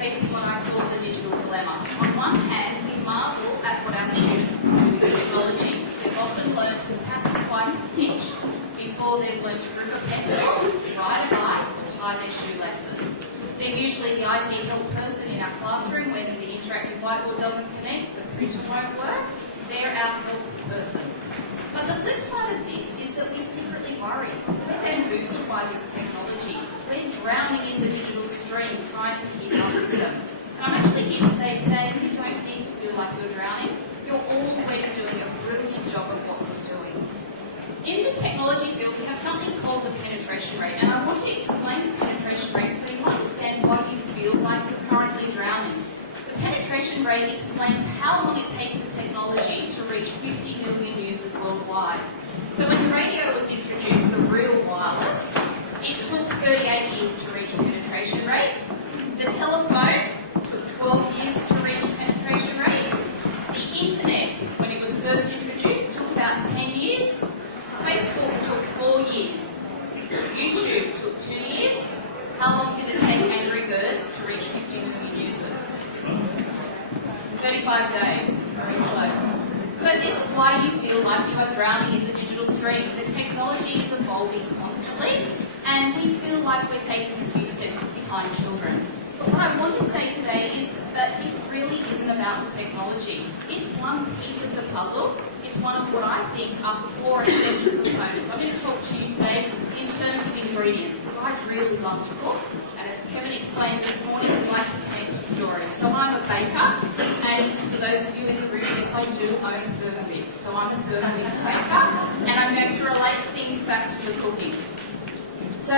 facing what I call the digital dilemma. On one hand, we marvel at what our students can do with technology. They've often learned to tap, swipe, and pinch before they've learned to grip a pencil, ride a bike, or tie their shoelaces. They're usually the IT help person in our classroom when the interactive whiteboard doesn't connect, the printer won't work. They're our help person. But the flip side of this is that we secretly worry. We're bamboozled by this technology. We're drowning in the digital stream trying to keep up with them. And I'm actually here to say today, you don't need to feel like you're drowning. You're already doing a brilliant job of what you're doing. In the technology field, we have something called the penetration rate. And I want to explain the penetration rate so you understand why you feel like you're currently drowning. The penetration rate explains how long it takes the technology to reach 50 million users worldwide. So when the radio was introduced, the real wireless, it took 38 years to reach penetration rate. The telephone took 12 years to reach penetration rate. The internet, when it was first introduced, took about 10 years. Facebook took 4 years. YouTube took 2 years. How long did it take Angry Birds to reach 50 million users? 35 days. Very close. So this is why you feel like you are drowning in the digital stream. The technology is evolving constantly, and we feel like we're taking a few steps behind children. But what I want to say today is that it really isn't about the technology. It's one piece of the puzzle. It's one of what I think are 4 essential components. I'm going to talk to you today in terms of ingredients, because I really love to cook. And as Kevin explained this morning, we like to connect to stories. So I'm a baker, and for those of you in the room, yes, I do own a Turramurra. So I'm a Turramurra baker, and I'm going to relate things back to the cooking. So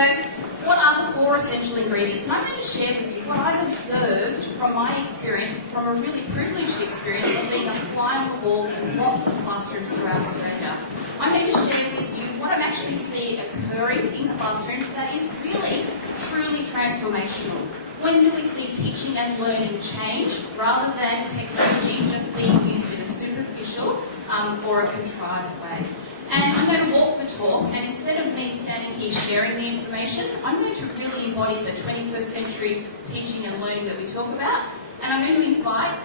what are the 4 essential ingredients? And I'm going to share with you what I've observed from my experience, from a really privileged experience of being a fly on the wall in lots of classrooms throughout Australia. I'm going to share with you what I'm actually seeing occurring in classrooms that is really, truly transformational. When do we see teaching and learning change rather than technology just being used in a superficial or a contrived way? And I'm going to walk the talk, and instead of me standing here sharing the information, I'm going to really embody the 21st century teaching and learning that we talk about. And I'm going to invite a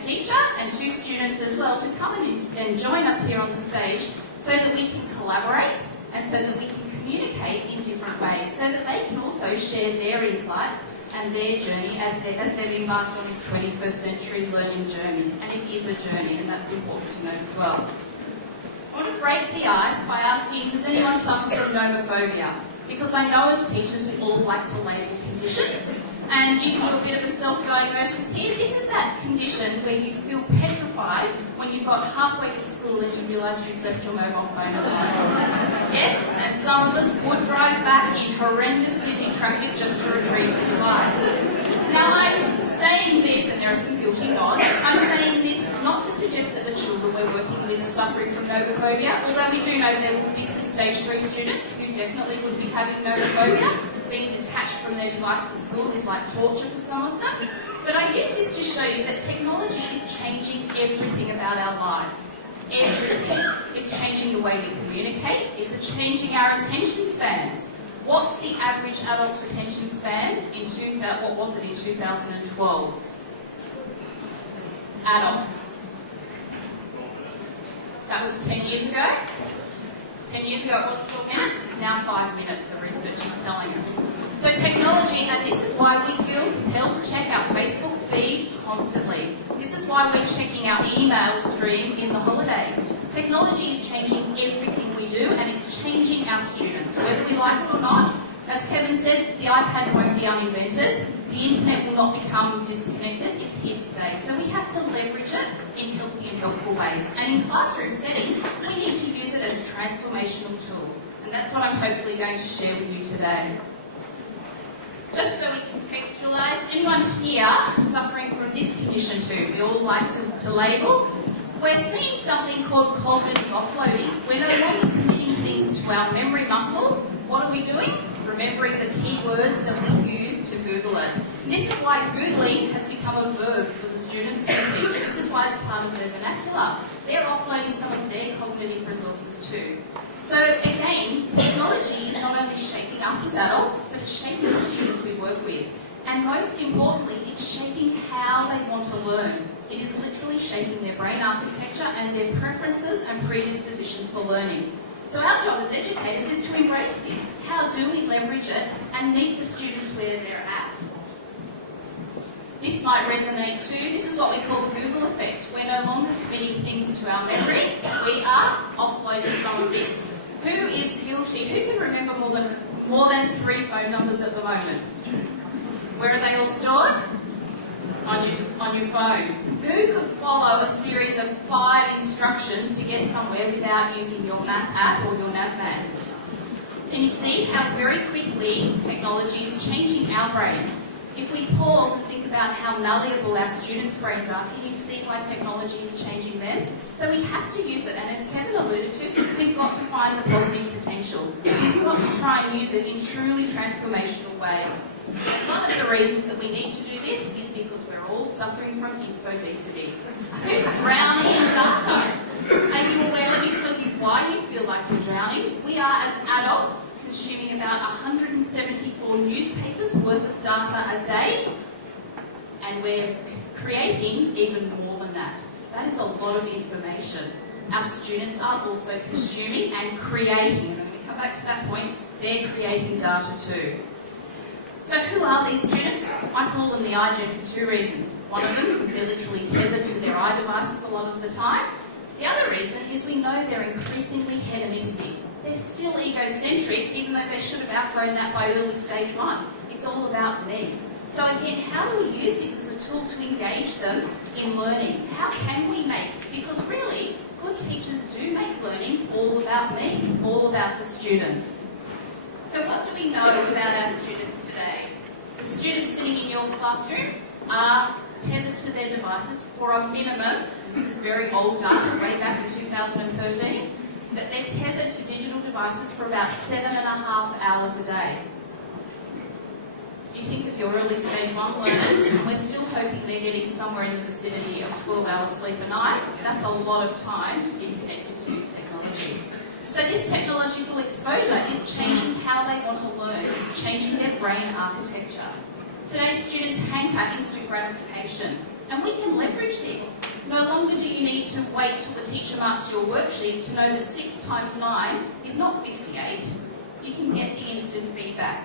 teacher and 2 students as well to come and join us here on the stage so that we can collaborate and so that we can communicate in different ways, so that they can also share their insights and their journey as they've embarked on this 21st century learning journey. And it is a journey, and that's important to note as well. I want to break the ice by asking, does anyone suffer from nomophobia? Because I know as teachers we all like to label conditions, and you can do a bit of a self-diagnosis here. This is that condition where you feel petrified when you've got halfway to school and you realise you've left your mobile phone at home. Yes, and some of us would drive back in horrendous Sydney traffic just to retrieve the device. Now, I'm saying this, and there are some guilty nods, I'm saying this not to suggest that the children we're working with are suffering from nomophobia, although we do know there will be some stage 3 students who definitely would be having nomophobia. Being detached from their device at school is like torture for some of them. But I use this to show you that technology is changing everything about our lives. Everything. It's changing the way we communicate. It's changing our attention spans. What's the average adult's attention span in 2012? Adults. That was 10 years ago. 10 years ago it was 12 minutes, it's now 5 minutes, the research is telling us. So technology, and this is why we feel compelled to check our Facebook feed constantly. This is why we're checking our email stream in the holidays. Technology is changing everything we do, and it's changing our students, whether we like it or not. As Kevin said, the iPad won't be uninvented. The internet will not become disconnected. It's here to stay. So we have to leverage it in healthy and helpful ways. And in classroom settings, we need to use it as a transformational tool. And that's what I'm hopefully going to share with you today. Just so we contextualise, anyone here suffering from this condition too? We all like to label. We're seeing something called cognitive offloading. We're no longer committing things to our memory muscle. What are we doing? Remembering the keywords that we use to Google it. And this is why Googling has become a verb for the students we teach. This is why it's part of their vernacular. They're offloading some of their cognitive resources too. So again, technology is not only shaping us as adults, but it's shaping the students we work with. And most importantly, it's shaping how they want to learn. It is literally shaping their brain architecture and their preferences and predispositions for learning. So our job as educators is to embrace this. How do we leverage it and meet the students where they're at? This might resonate too. This is what we call the Google effect. We're no longer committing things to our memory. We are offloading some of this. Who is guilty? Who can remember more than 3 phone numbers at the moment? Where are they all stored? On your phone. Who could follow a series of 5 instructions to get somewhere without using your Nav app or your Navman? Can you see how very quickly technology is changing our brains? If we pause and think about how malleable our students' brains are, can you see why technology is changing them? So we have to use it, and as Kevin alluded to, we've got to find the positive potential. We've got to try and use it in truly transformational ways. And one of the reasons that we need to do this is because we're all suffering from infobesity. Who's drowning in data? Are you aware? Let me tell you why you feel like you're drowning. We are, as adults, consuming about 174 newspapers worth of data a day, and we're creating even more than that. That is a lot of information. Our students are also consuming and creating, and when we come back to that point, they're creating data too. So who are these students? I call them the iGen for 2 reasons. One of them is they're literally tethered to their iDevices a lot of the time. The other reason is we know they're increasingly hedonistic. They're still egocentric, even though they should have outgrown that by early stage 1. It's all about me. So again, how do we use this as a tool to engage them in learning? How can we make? Because really, good teachers do make learning all about me, all about the students. So what do we know about our students today? The students sitting in your classroom are tethered to their devices for a minimum, this is very old data, way back in 2013, that they're tethered to digital devices for about 7.5 hours a day. You think of your early stage 1 learners, and we're still hoping they're getting somewhere in the vicinity of 12 hours sleep a night. That's a lot of time to be connected to technology. So this technological exposure is changing how they want to learn. It's changing their brain architecture. Today's students hanker instant gratification, and we can leverage this. No longer do you need to wait till the teacher marks your worksheet to know that 6 times 9 is not 58. You can get the instant feedback.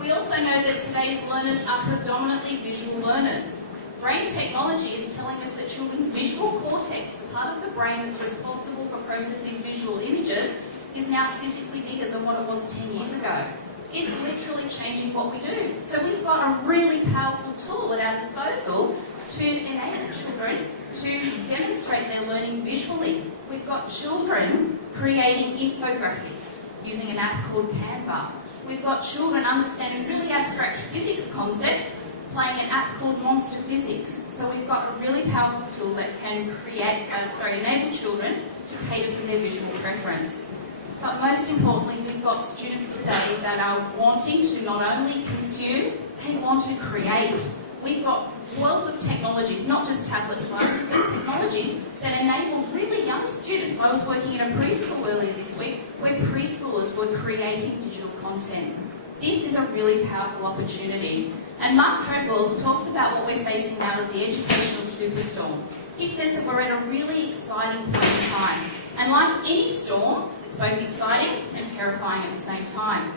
We also know that today's learners are predominantly visual learners. Brain technology is telling us that children's visual cortex, the part of the brain that's responsible for processing visual images, is now physically bigger than what it was 10 years ago. It's literally changing what we do. So we've got a really powerful tool at our disposal to enable children to demonstrate their learning visually. We've got children creating infographics using an app called Canva. We've got children understanding really abstract physics concepts playing an app called Monster Physics. So we've got a really powerful tool that can enable children to cater for their visual preference. But most importantly, we've got students today that are wanting to not only consume, they want to create. We've got a wealth of technologies, not just tablet devices, but technologies that enable really young students. I was working in a preschool earlier this week where preschoolers were creating digital content. This is a really powerful opportunity. And Mark Treadwell talks about what we're facing now as the educational superstorm. He says that we're at a really exciting point in time. And like any storm, it's both exciting and terrifying at the same time.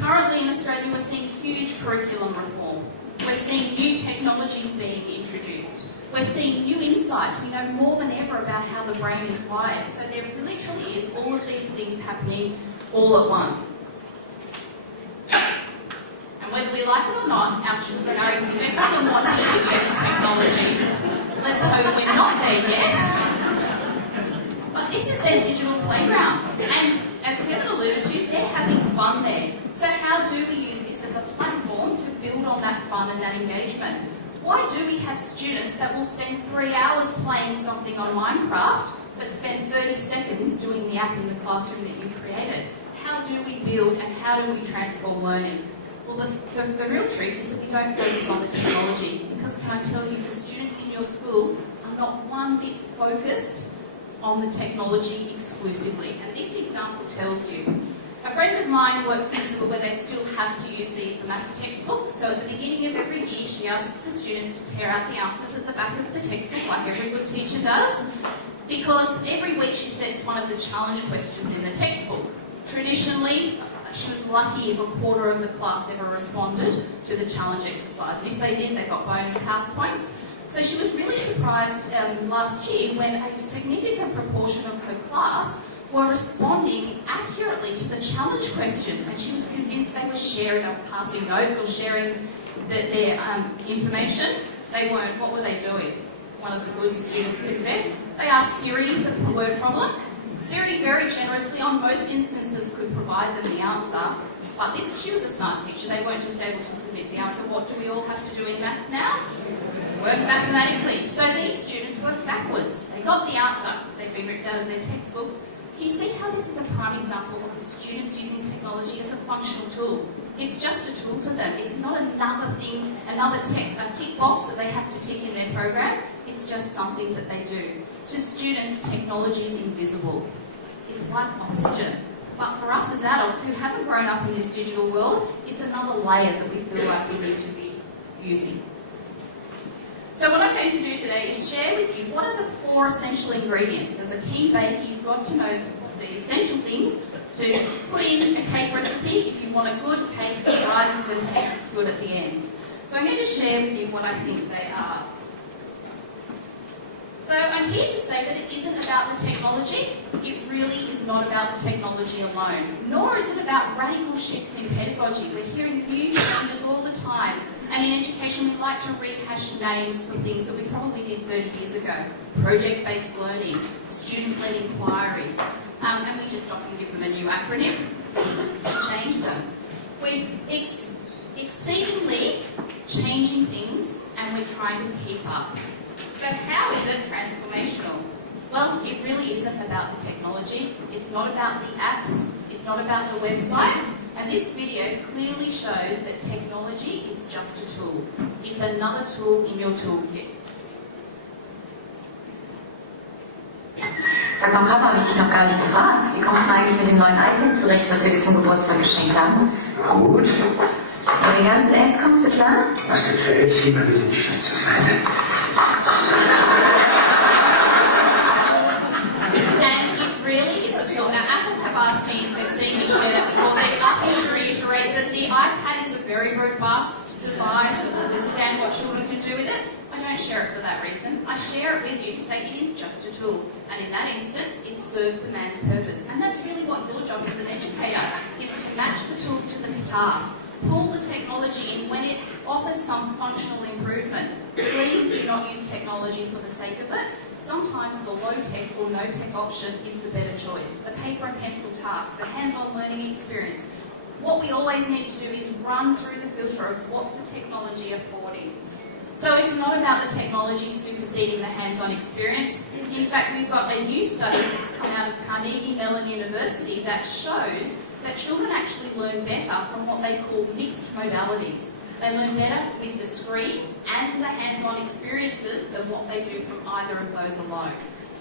Currently in Australia, we're seeing huge curriculum reform. We're seeing new technologies being introduced. We're seeing new insights. We know more than ever about how the brain is wired. So there literally is all of these things happening all at once. And whether we like it or not, our children are expecting and wanting to use technology. Let's hope we're not there yet. But this is their digital playground. And as Kevin alluded to, they're having fun there. So how do we use this as a platform to build on that fun and that engagement? Why do we have students that will spend 3 hours playing something on Minecraft, but spend 30 seconds doing the app in the classroom that you've created? How do we build and how do we transform learning? Well, the real trick is that we don't focus on the technology, because can I tell you, the students in your school are not one bit focused on the technology exclusively. And this example tells you. A friend of mine works in a school where they still have to use the maths textbook, so at the beginning of every year she asks the students to tear out the answers at the back of the textbook like every good teacher does, because every week she sets one of the challenge questions in the textbook. Traditionally, she was lucky if a quarter of the class ever responded to the challenge exercise, and if they did, they got bonus house points. So she was really surprised last year when a significant proportion of her class were responding accurately to the challenge question, and she was convinced they were sharing or passing notes or sharing their information. They weren't. What were they doing? One of the good students confessed. They asked Siri the word problem. Siri very generously, on most instances, could provide them the answer, but she was a smart teacher. They weren't just able to submit the answer. What do we all have to do in maths now? Work mathematically. So these students worked backwards. They got the answer because they've been ripped out of their textbooks. Can you see how this is a prime example of the students using technology as a functional tool? It's just a tool to them. It's not another thing, a tick box that they have to tick in their program. It's just something that they do. To students, technology is invisible. It's like oxygen. But for us as adults who haven't grown up in this digital world, it's another layer that we feel like we need to be using. So what I'm going to do today is share with you what are the 4 essential ingredients. As a keen baker, you've got to know the essential things to put in a cake recipe if you want a good cake that rises and tastes good at the end. So I'm going to share with you what I think they are. So I'm here to say that it isn't about the technology. It really is not about the technology alone. Nor is it about radical shifts in pedagogy. We're hearing new changes all the time. And in education, we like to rehash names for things that we probably did 30 years ago. Project-based learning, student-led inquiries. And we just often give them a new acronym to change them. We're exceedingly changing things, and we're trying to keep up. So how is it transformational? Well, it really isn't about the technology. It's not about the apps. It's not about the websites. And this video clearly shows that technology is just a tool. It's another tool in your toolkit. Sag mal, Papa, habe ich dich noch gar nicht gefragt. Wie kommst du eigentlich mit dem neuen iPad zurecht, was wir dir zum Geburtstag geschenkt haben? Gut. Mit den ganzen Apps kommst du klar? Was denn für Apps? Lieber bitte den Schritt zur Seite. And it really is a tool. Now, Apple have asked me, they've seen me share that before, they've asked me to reiterate that the iPad is a very robust device that will withstand what children can do with it. I don't share it for that reason. I share it with you to say it is just a tool. And in that instance, it served the man's purpose. And that's really what your job as an educator is, to match the tool to the task. Pull the technology in when it offers some functional improvement. Please do not use technology for the sake of it. Sometimes the low-tech or no-tech option is the better choice. The paper and pencil task, the hands-on learning experience. What we always need to do is run through the filter of what's the technology affording. So it's not about the technology superseding the hands-on experience. In fact, we've got a new study that's come out of Carnegie Mellon University that shows that children actually learn better from what they call mixed modalities. They learn better with the screen and the hands-on experiences than what they do from either of those alone.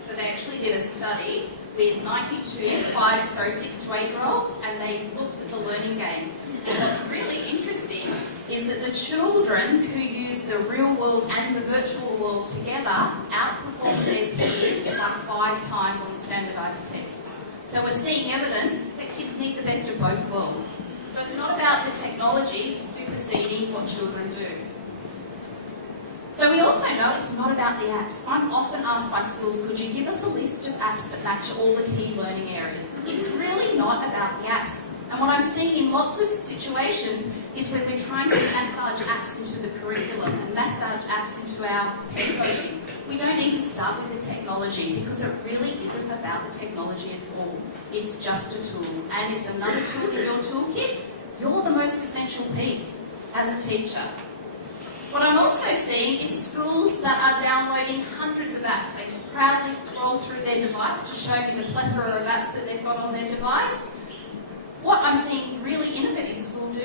So they actually did a study with 92 6 to 8-year-olds, and they looked at the learning games. And what's really interesting is that the children who use the real world and the virtual world together outperform their peers by 5 times on standardised tests. So we're seeing evidence that kids need the best of both worlds. So it's not about the technology superseding what children do. So we also know it's not about the apps. I'm often asked by schools, could you give us a list of apps that match all the key learning areas? It's really not about the apps. And what I'm seeing in lots of situations is where we're trying to massage apps into the curriculum and massage apps into our pedagogy. We don't need to start with the technology because it really isn't about the technology at all. It's just a tool, and it's another tool in your toolkit. You're the most essential piece as a teacher. What I'm also seeing is schools that are downloading hundreds of apps. They just proudly scroll through their device to show me the plethora of apps that they've got on their device. What I'm seeing really innovative schools do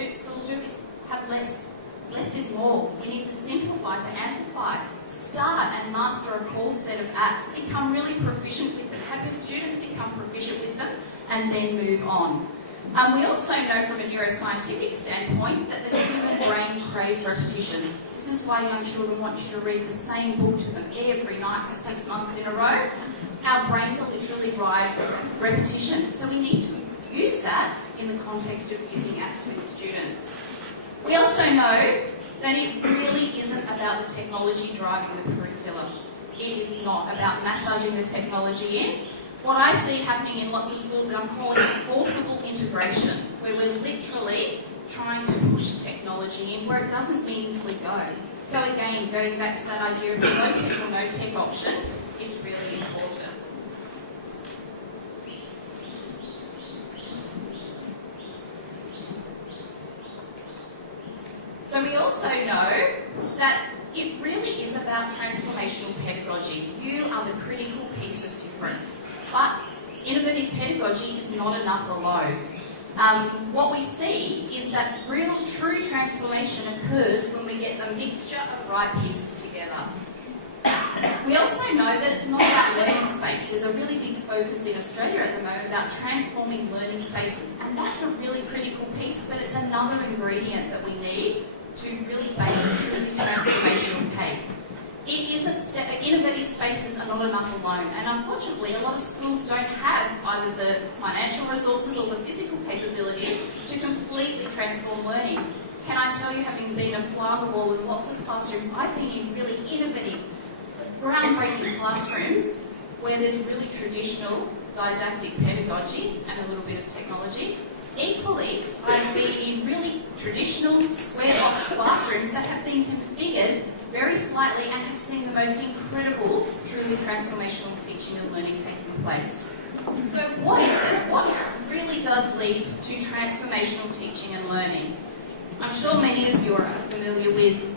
is have less. Less is more. We need to simplify, to amplify. Start and master a core set of apps. Become really proficient with them. Have your students become proficient with them and then move on. We also know from a neuroscientific standpoint that the human brain craves repetition. This is why young children want you to read the same book to them every night for 6 months in a row. Our brains are literally wired for repetition, so we need to use that in the context of using apps with students. We also know that it really isn't about the technology driving the curriculum. It is not about massaging the technology in. What I see happening in lots of schools that I'm calling forcible integration, where we're literally trying to push technology in where it doesn't meaningfully go. So again, going back to that idea of the low tech or no tech option is really important. So we also know that it really is about transformational pedagogy. You are the critical piece of difference. But innovative pedagogy is not enough alone. What we see is that real, true transformation occurs when we get the mixture of right pieces together. We also know that it's not about learning space. There's a really big focus in Australia at the moment about transforming learning spaces, and that's a really critical piece, but it's another ingredient that we need to really bake a truly transformational cake. It isn't innovative spaces are not enough alone, and unfortunately a lot of schools don't have either the financial resources or the physical capabilities to completely transform learning. Can I tell you, having been a fly on the wall with lots of classrooms, I've been in really innovative, groundbreaking classrooms where there's really traditional didactic pedagogy and a little bit of technology. Equally, I've been in really traditional square box classrooms that have been configured very slightly and have seen the most incredible, truly transformational teaching and learning taking place. So what is it? What really does lead to transformational teaching and learning? I'm sure many of you are familiar with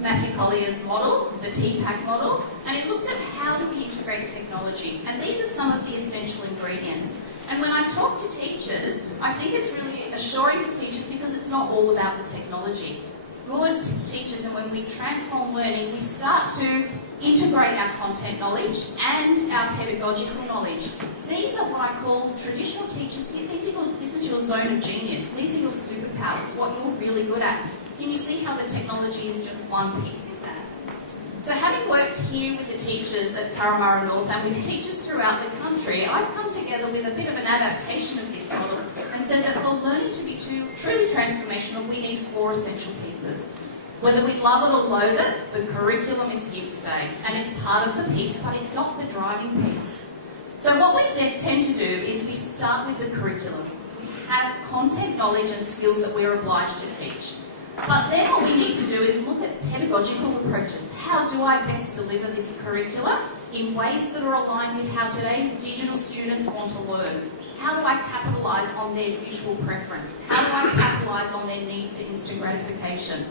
Matty Collier's model, the TPAC model, and it looks at how do we integrate technology. And these are some of the essential ingredients. And when I talk to teachers, I think it's really assuring for teachers because it's not all about the technology. Good teachers, and when we transform learning, we start to integrate our content knowledge and our pedagogical knowledge. These are what I call traditional teachers. This is your zone of genius. These are your superpowers, what you're really good at. Can you see how the technology is just one piece in that? So having worked here with the teachers at Turramurra North and with teachers throughout the country, I've come together with a bit of an adaptation of this model and said that for learning to be truly transformational, we need 4 essential pieces. Whether we love it or loathe it, the curriculum is here to stay, and it's part of the piece, but it's not the driving piece. So what we tend to do is we start with the curriculum. We have content, knowledge and skills that we're obliged to teach. But then what we need to do is look at pedagogical approaches. How do I best deliver this curriculum in ways that are aligned with how today's digital students want to learn? How do I capitalise on their visual preference? How do I capitalise on their need for instant gratification?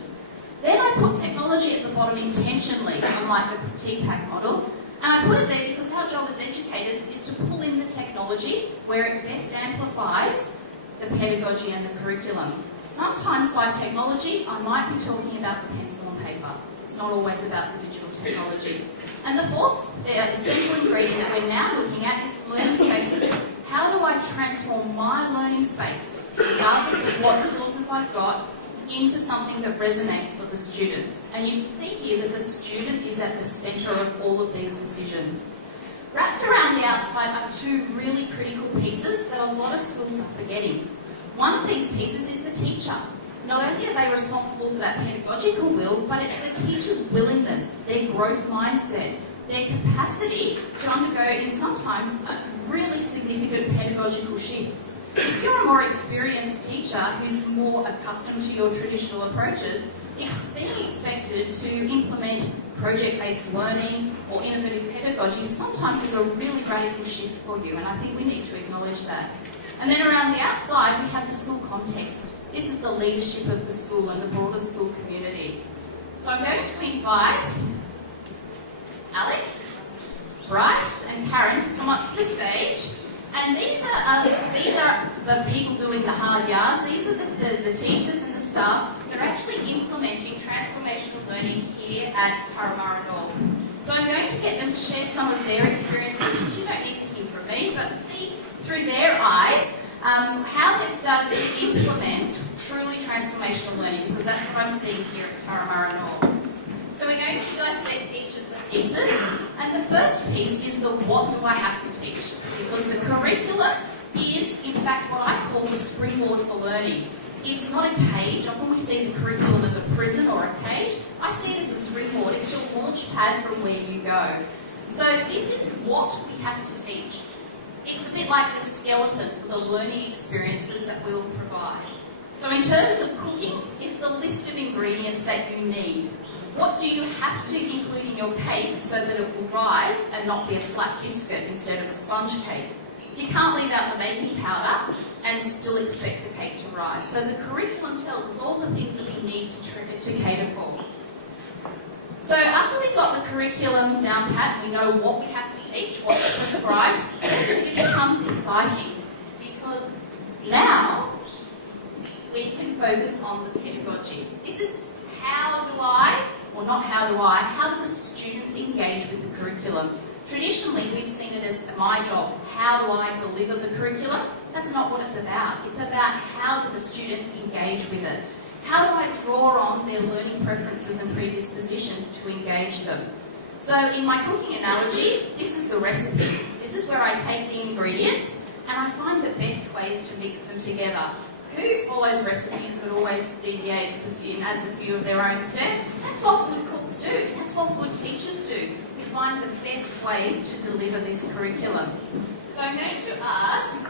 Then I put technology at the bottom intentionally, unlike the TPAC model, and I put it there because our job as educators is to pull in the technology where it best amplifies the pedagogy and the curriculum. Sometimes by technology, I might be talking about the pencil and paper. It's not always about the digital technology. And the 4th essential ingredient that we're now looking at is learning spaces. How do I transform my learning space, regardless of what resources I've got, into something that resonates for the students? And you can see here that the student is at the centre of all of these decisions. Wrapped around the outside are 2 really critical pieces that a lot of schools are forgetting. One of these pieces is the teacher. Not only are they responsible for that pedagogical will, but it's the teacher's willingness, their growth mindset, their capacity to undergo, in sometimes, really significant pedagogical shifts. If you're a more experienced teacher who's more accustomed to your traditional approaches, being expected to implement project-based learning or innovative pedagogy sometimes is a really radical shift for you, and I think we need to acknowledge that. And then around the outside, we have the school context. This is the leadership of the school and the broader school community. So I'm going to invite Alex, Brice and Karen to come up to the stage. And these are the people doing the hard yards. These are the teachers and the staff that are actually implementing transformational learning here at Turramurra North. So I'm going to get them to share some of their experiences, which you don't need to hear from me, but see through their eyes how they've started to implement truly transformational learning, because that's what I'm seeing here at Turramurra North. So we're going to dissect each of the pieces, and the first piece is the what do I have to teach, because the curriculum is in fact what I call the springboard for learning. It's not a cage. Often we see the curriculum as a prison or a cage. I see it as a springboard. It's your launch pad from where you go. So this is what we have to teach. It's a bit like the skeleton for the learning experiences that we'll provide. So in terms of cooking, it's the list of ingredients that you need. What do you have to include in your cake so that it will rise and not be a flat biscuit instead of a sponge cake? You can't leave out the baking powder and still expect the cake to rise. So the curriculum tells us all the things that we need to cater for. So after we've got the curriculum down pat, we know what we have to teach, what's prescribed, then it becomes exciting, because now we can focus on the pedagogy. This is how do the students engage with the curriculum? Traditionally, we've seen it as my job. How do I deliver the curriculum? That's not what it's about. It's about how do the students engage with it. How do I draw on their learning preferences and predispositions to engage them? So in my cooking analogy, this is the recipe. This is where I take the ingredients and I find the best ways to mix them together. Who follows recipes but always deviates and adds a few of their own steps? That's what good cooks do. That's what good teachers do. We find the best ways to deliver this curriculum. So I'm going to ask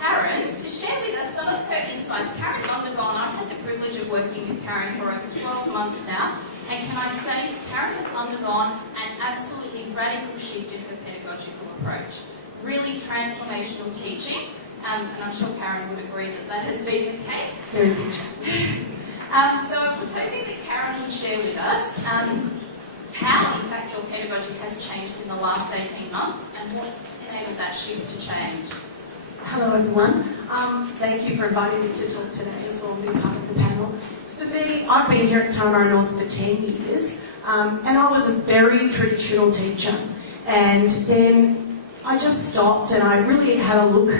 Karen to share with us some of her insights. Karen's undergone, I've had the privilege of working with Karen for over 12 months now, and can I say Karen has undergone an absolutely radical shift in her pedagogical approach. Really transformational teaching. And I'm sure Karen would agree that that has been the case. Very good. So I was hoping that Karen would share with us how, in fact, your pedagogy has changed in the last 18 months and what's enabled that shift to change. Hello everyone. Thank you for inviting me to talk today as well, being part of the panel. For me, I've been here at Turramurra North for 10 years and I was a very traditional teacher, and then I just stopped and I really had a look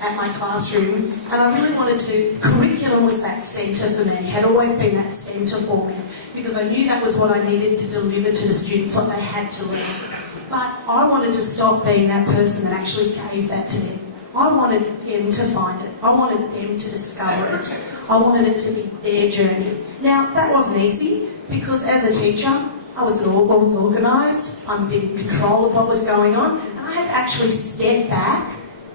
at my classroom, and I really wanted to, curriculum was that centre for me, had always been that centre for me, because I knew that was what I needed to deliver to the students, what they had to learn. But I wanted to stop being that person that actually gave that to them. I wanted them to find it. I wanted them to discover it. I wanted it to be their journey. Now, that wasn't easy, because as a teacher, I was organised, I'm a bit in control of what was going on, and I had to actually step back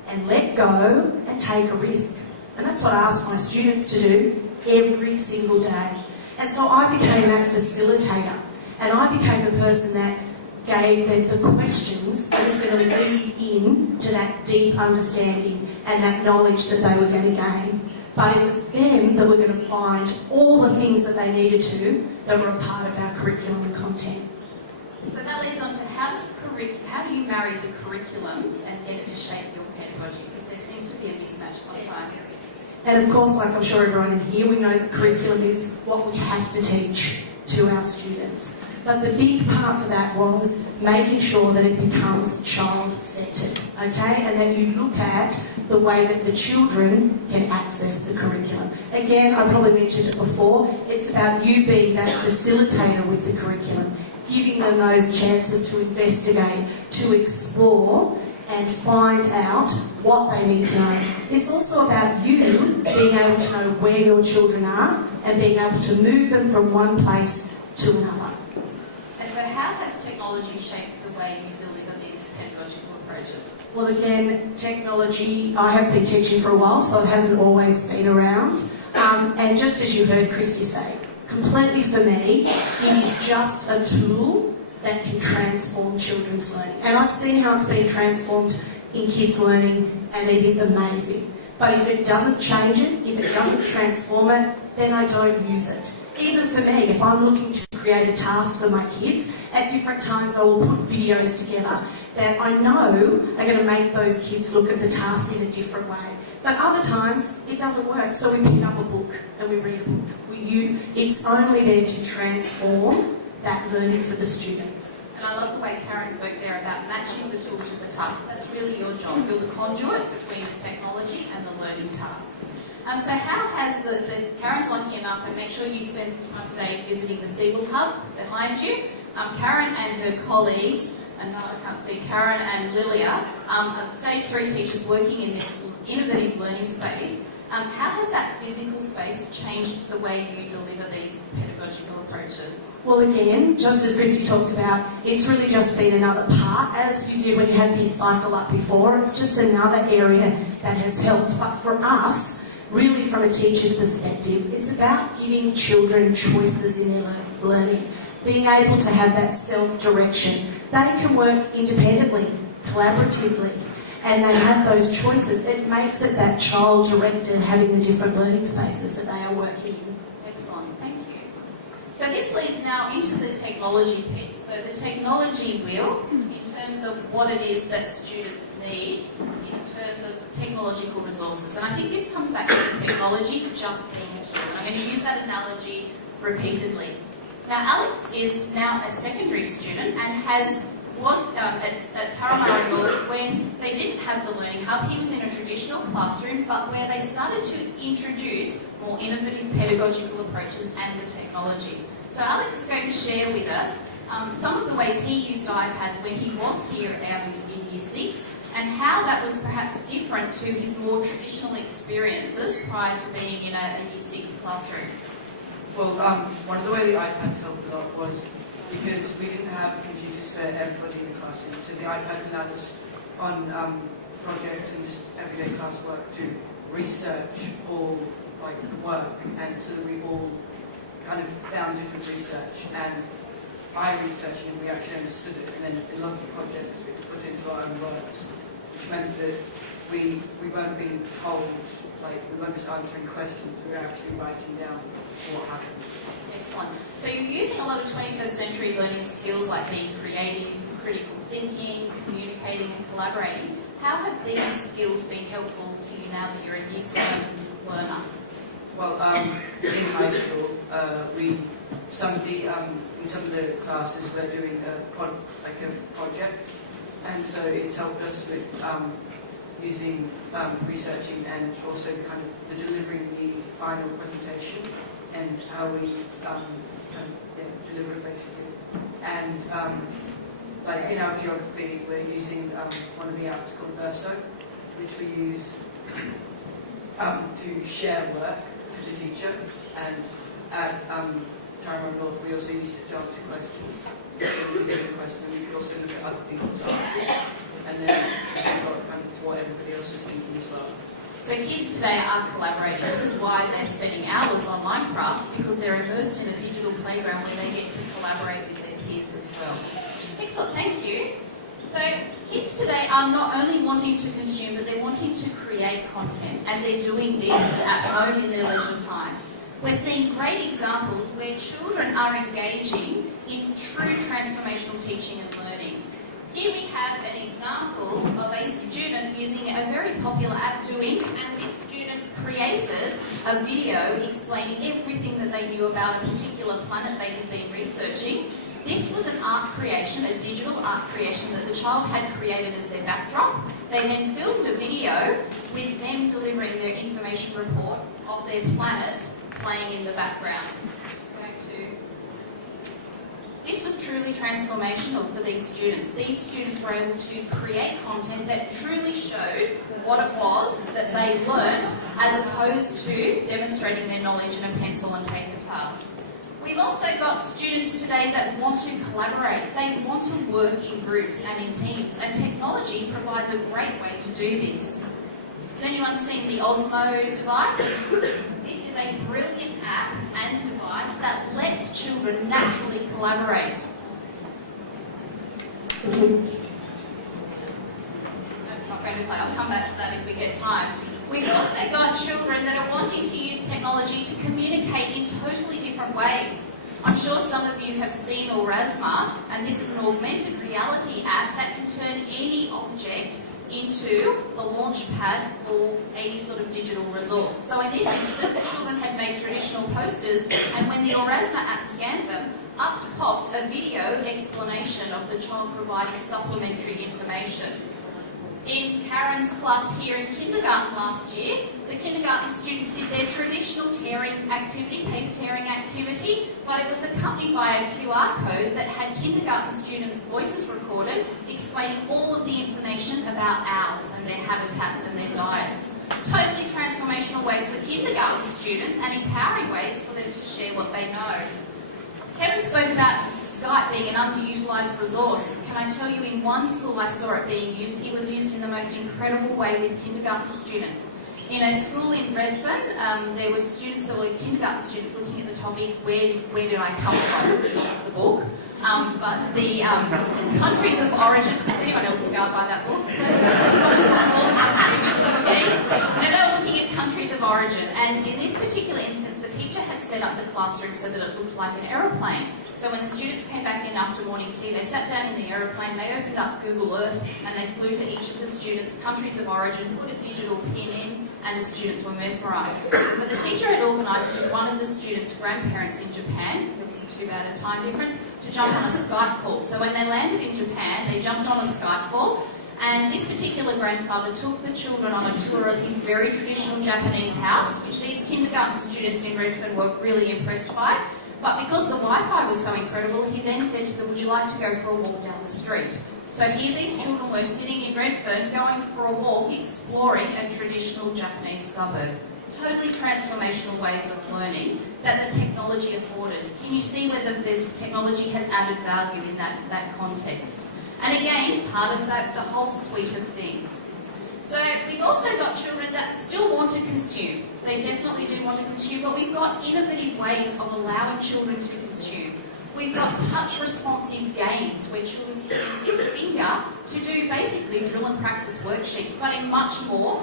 and let go and take a risk. And that's what I ask my students to do every single day. And so I became that facilitator, and I became the person that gave the questions that was going to lead in to that deep understanding and that knowledge that they were going to gain. But it was them that were going to find all the things that they needed to that were a part of our curriculum and content. So that leads on to how do you marry the curriculum and get it to shape your pedagogy? Because there seems to be a mismatch sometimes. And of course, like I'm sure everyone in here, we know that curriculum is what we have to teach to our students. But the big part for that was making sure that it becomes child-centred, okay? And that you look at the way that the children can access the curriculum. Again, I probably mentioned it before, it's about you being that facilitator with the curriculum, giving them those chances to investigate, to explore, and find out what they need to know. It's also about you being able to know where your children are and being able to move them from one place to another. And so how has technology shaped the way you deliver these pedagogical approaches? Well, again, technology, I have been teaching for a while, so it hasn't always been around. And just as you heard Kristy say, completely for me, it is just a tool that can transform children's learning. And I've seen how it's been transformed in kids' learning, and it is amazing. But if it doesn't change it, if it doesn't transform it, then I don't use it. Even for me, if I'm looking to create a task for my kids, at different times I will put videos together that I know are going to make those kids look at the task in a different way. But other times, it doesn't work, so we pick up a book and we read a book. It's only there to transform that learning for the students. And And I love the way Karen spoke there about matching the tool to the task. That's really your job. You're the conduit between the technology and the learning task. So how has Karen's lucky enough, and make sure you spend some time today visiting the SCIL Hub behind you. Karen and her colleagues, and I can't see, Karen and Lilia, are stage 3 teachers working in this innovative learning space. How has that physical space changed the way you deliver these pedagogical approaches? Well, again, just as Kristy talked about, it's really just been another part, as you did when you had the cycle up before. It's just another area that has helped. But for us, really from a teacher's perspective, it's about giving children choices in their learning, being able to have that self-direction. They can work independently, collaboratively, and they have those choices. It makes it that child-directed, having the different learning spaces that they are working in. Excellent, thank you. So this leads now into the technology piece. So the technology wheel, in terms of what it is that students need, in terms of technological resources. And I think this comes back to the technology just being a tool. And I'm going to use that analogy repeatedly. Now, Alex is now a secondary student and was at Turramurra North when they didn't have the Learning Hub. He was in a traditional classroom, but where they started to introduce more innovative pedagogical approaches and the technology. So Alex is going to share with us some of the ways he used iPads when he was here in Year 6 and how that was perhaps different to his more traditional experiences prior to being in a Year 6 classroom. Well, one of the ways the iPads helped a lot was because we didn't have computers for everybody in the classroom. So the iPads allowed us on projects and just everyday classwork to research all like the work, and so that we all kind of found different research. And by researching, we actually understood it, and then a lot of the projects we could put into our own words, which meant that we weren't being told, like we weren't just answering questions, we were actually writing down what happened. Excellent. So you're using a lot of 21st century learning skills like being creative, critical thinking, communicating and collaborating. How have these skills been helpful to you now that you're a Year 7 learner? Well, in high school, in some of the classes we're doing a project, and so it's helped us with using researching and also kind of the delivering the final presentation and how we deliver it basically. And like in our geography, we're using one of the apps called Verso, which we use to share work to the teacher. And at Turramurra North, we also used it to answer questions. So we get a question, and we could also look at other people's answers, and then we've got kind of what everybody else is thinking as well. So kids today are collaborating. This is why they're spending hours on Minecraft, because they're immersed in a digital playground where they get to collaborate with their peers as well. Excellent, thank you. So kids today are not only wanting to consume, but they're wanting to create content, and they're doing this at home in their leisure time. We're seeing great examples where children are engaging in true transformational teaching and learning. Here we have an example of a student using a very popular app, Doing, and this student created a video explaining everything that they knew about a particular planet they had been researching. This was an art creation, a digital art creation that the child had created as their backdrop. They then filmed a video with them delivering their information report of their planet playing in the background. This was truly transformational for these students. These students were able to create content that truly showed what it was that they learnt, as opposed to demonstrating their knowledge in a pencil and paper task. We've also got students today that want to collaborate. They want to work in groups and in teams, and technology provides a great way to do this. Has anyone seen the Osmo device? This is a brilliant app and device that lets children naturally collaborate. That's not going to play. I'll come back to that if we get time. We've also got children that are wanting to use technology to communicate in totally different ways. I'm sure some of you have seen Aurasma, and this is an augmented reality app that can turn any object into the launch pad for any sort of digital resource. So in this instance, children had made traditional posters, and when the Orasma app scanned them, up popped a video explanation of the child providing supplementary information. In Karen's class here in kindergarten last year, the kindergarten students did their traditional tearing activity, paper tearing activity, but it was accompanied by a QR code that had kindergarten students' voices recorded, explaining all of the information about owls and their habitats and their diets. Totally transformational ways for kindergarten students and empowering ways for them to share what they know. Kevin spoke about Skype being an underutilised resource. Can I tell you, in one school I saw it being used, it was used in the most incredible way with kindergarten students. In a school in Redfern, there were students that were kindergarten students looking at the topic, where did I come from, the book. But the countries of origin, is anyone else scarred by that book? Not just that all kinds of images for me. No, they were looking at countries of origin, and in this particular instance, the teacher had set up the classroom so that it looked like an aeroplane. So when the students came back in after morning tea, they sat down in the aeroplane, they opened up Google Earth, and they flew to each of the students' countries of origin, put a digital pin in, and the students were mesmerised. But the teacher had organised with one of the students' grandparents in Japan, because there wasn't too bad a time difference, to jump on a Skype call. So when they landed in Japan, they jumped on a Skype call, and this particular grandfather took the children on a tour of his very traditional Japanese house, which these kindergarten students in Redfern were really impressed by. But because the Wi-Fi was so incredible, he then said to them, would you like to go for a walk down the street? So here these children were sitting in Redfern, going for a walk, exploring a traditional Japanese suburb. Totally transformational ways of learning that the technology afforded. Can you see where the technology has added value in that context? And again, part of the whole suite of things. So we've also got children that still want to consume. They definitely do want to consume, but we've got innovative ways of allowing children to consume. We've got touch-responsive games where children can use their finger to do basically drill and practice worksheets, but in much more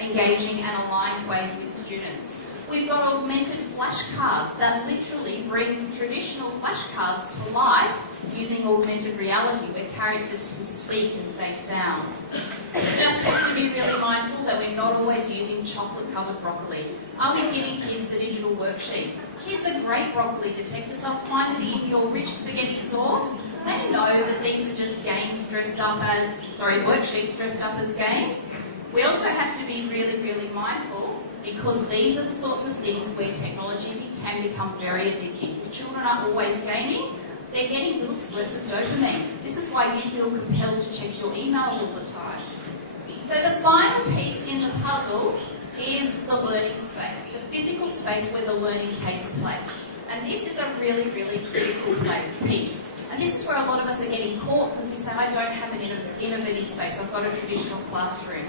engaging and aligned ways with students. We've got augmented flashcards that literally bring traditional flashcards to life using augmented reality where characters can speak and say sounds. We just have to be really mindful that we're not always using chocolate-covered broccoli. Are we giving kids the digital worksheet? Kids are great broccoli detectors. They'll find it in your rich spaghetti sauce. They know that these are just games dressed up as, worksheets dressed up as games. We also have to be really, really mindful because these are the sorts of things where technology can become very addictive. If children are always gaming, they're getting little spurts of dopamine. This is why you feel compelled to check your email all the time. So the final piece in the puzzle is the learning space, the physical space where the learning takes place. And this is a really, really critical piece. And this is where a lot of us are getting caught because we say, I don't have an innovative space, I've got a traditional classroom.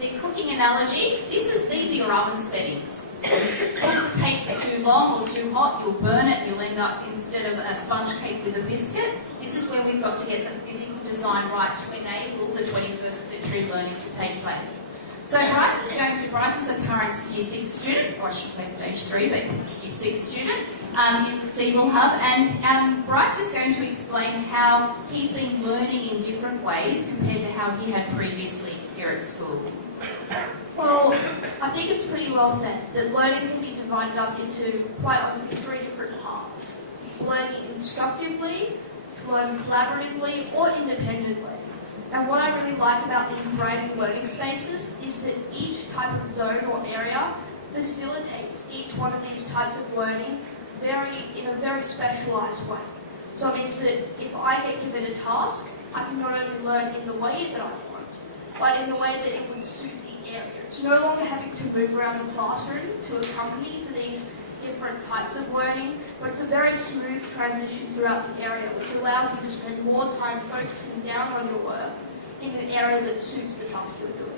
The cooking analogy, these are your oven settings. Cook the cake for too long or too hot, you'll burn it, you'll end up, instead of a sponge cake with a biscuit, this is where we've got to get the physical design right to enable the 21st century learning to take place. So Brice is a current Year 6 student, or I should say Stage 3, but Year 6 student in the SCIL Hub, and Brice is going to explain how he's been learning in different ways compared to how he had previously here at school. Well, I think it's pretty well said that learning can be divided up into, quite honestly, 3 different paths. Learning instructively, to learn collaboratively, or independently. And what I really like about these brain learning spaces is that each type of zone or area facilitates each one of these types of learning in a very specialised way. So it means that if I get given a task, I can not only learn in the way that I want, but in the way that it would suit the area. It's no longer having to move around the classroom to accompany for these different types of learning, but it's a very smooth transition throughout the area, which allows you to spend more time focusing down on your work in an area that suits the task you're doing.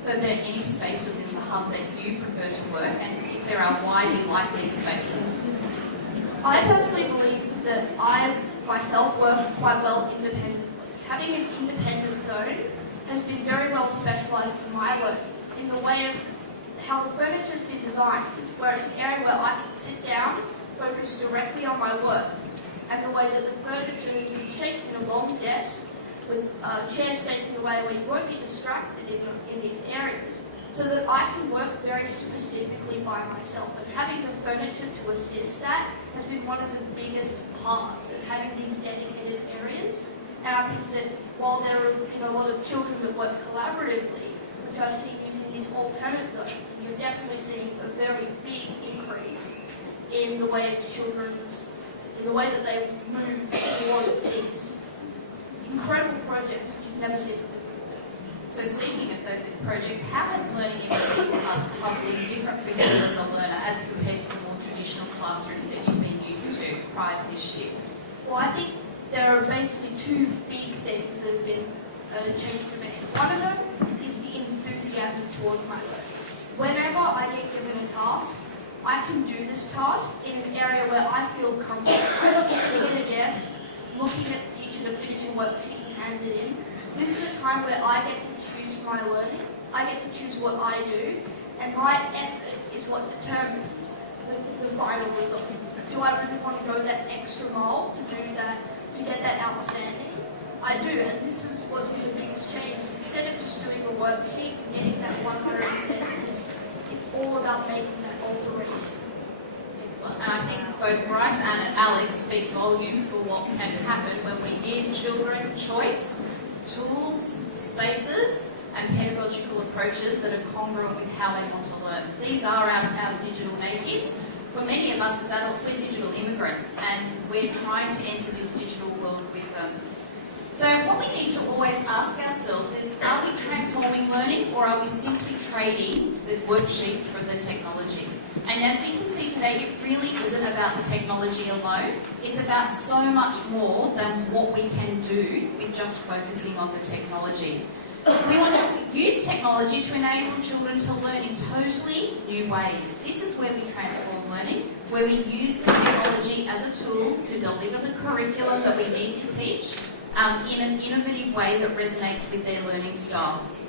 So are there any spaces in the hub that you prefer to work, and if there are, why do you like these spaces? I personally believe that I myself work quite well independently. Having an independent zone has been very well specialised for my learning in the way of how the furniture has been designed, where it's an area where I can sit down, focus directly on my work, and the way that the furniture has been shaped in a long desk with chairs facing away where you won't be distracted in these areas, so that I can work very specifically by myself. And having the furniture to assist that has been one of the biggest parts of having these dedicated areas. And I think that while there are a lot of children that work collaboratively, which I see using these alternate zones, and you're definitely seeing a very big increase in the way that they move towards these incredible projects that you've never seen before. So speaking of those projects, how has learning in the SCIL Club been different for you as a learner as compared to the more traditional classrooms that you've been used to prior to this year? Well, I think there are basically two big things that have been changed for me. One of them is the enthusiasm towards my learning. Whenever I get given a task, I can do this task in an area where I feel comfortable. I'm not sitting at a desk looking at the teacher to finish a worksheet and hand it in. This is a time where I get to choose my learning, I get to choose what I do, and my effort is what determines the final results. Do I really want to go that extra mile to do that, to get that outstanding? I do, and this is what's been the biggest change. Instead of just doing a worksheet and getting that 100 sentence, it's all about making that alteration. Excellent. And I think both Brice and Alex speak volumes for what can happen when we give children choice, tools, spaces, and pedagogical approaches that are congruent with how they want to learn. These are our digital natives. For many of us as adults, we're digital immigrants, and we're trying to enter this digital world with them. So what we need to always ask ourselves is, are we transforming learning, or are we simply trading the worksheet for the technology? And as you can see today, it really isn't about the technology alone. It's about so much more than what we can do with just focusing on the technology. We want to use technology to enable children to learn in totally new ways. This is where we transform learning, where we use the technology as a tool to deliver the curriculum that we need to teach in an innovative way that resonates with their learning styles.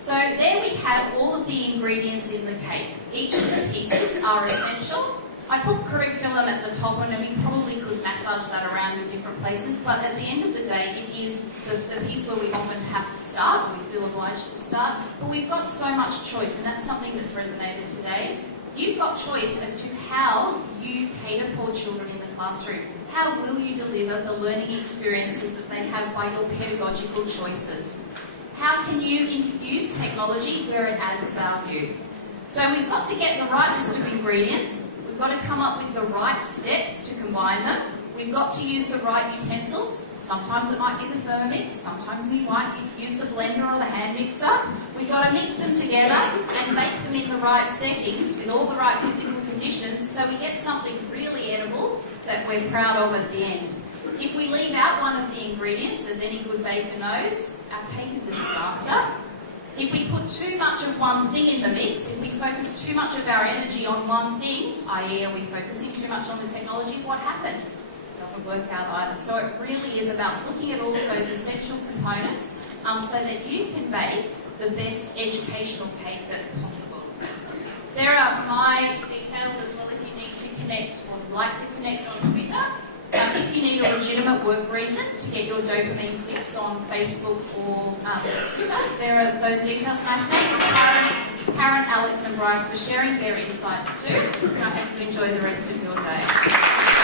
So there we have all of the ingredients in the cake. Each of the pieces are essential. I put curriculum at the top, and we probably could massage that around in different places, but at the end of the day, it is the piece where we often have to start, we feel obliged to start, but we've got so much choice, and that's something that's resonated today. You've got choice as to how you cater for children in the classroom. How will you deliver the learning experiences that they have by your pedagogical choices? How can you infuse technology where it adds value? So we've got to get the right list of ingredients. We've got to come up with the right steps to combine them. We've got to use the right utensils. Sometimes it might be the Thermomix. Sometimes we might use the blender or the hand mixer. We've got to mix them together and make them in the right settings with all the right physical conditions so we get something really edible that we're proud of at the end. If we leave out one of the ingredients, as any good baker knows, our cake is a disaster. If we put too much of one thing in the mix, if we focus too much of our energy on one thing, i.e. are we focusing too much on the technology, what happens? It doesn't work out either. So it really is about looking at all of those essential components so that you can bake the best educational cake that's possible. There are my details as well if you need to connect or would like to connect on Twitter. If you need a legitimate work reason to get your dopamine fix on Facebook or Twitter, there are those details. And I thank Karen, Alex and Brice for sharing their insights too. And I hope you enjoy the rest of your day.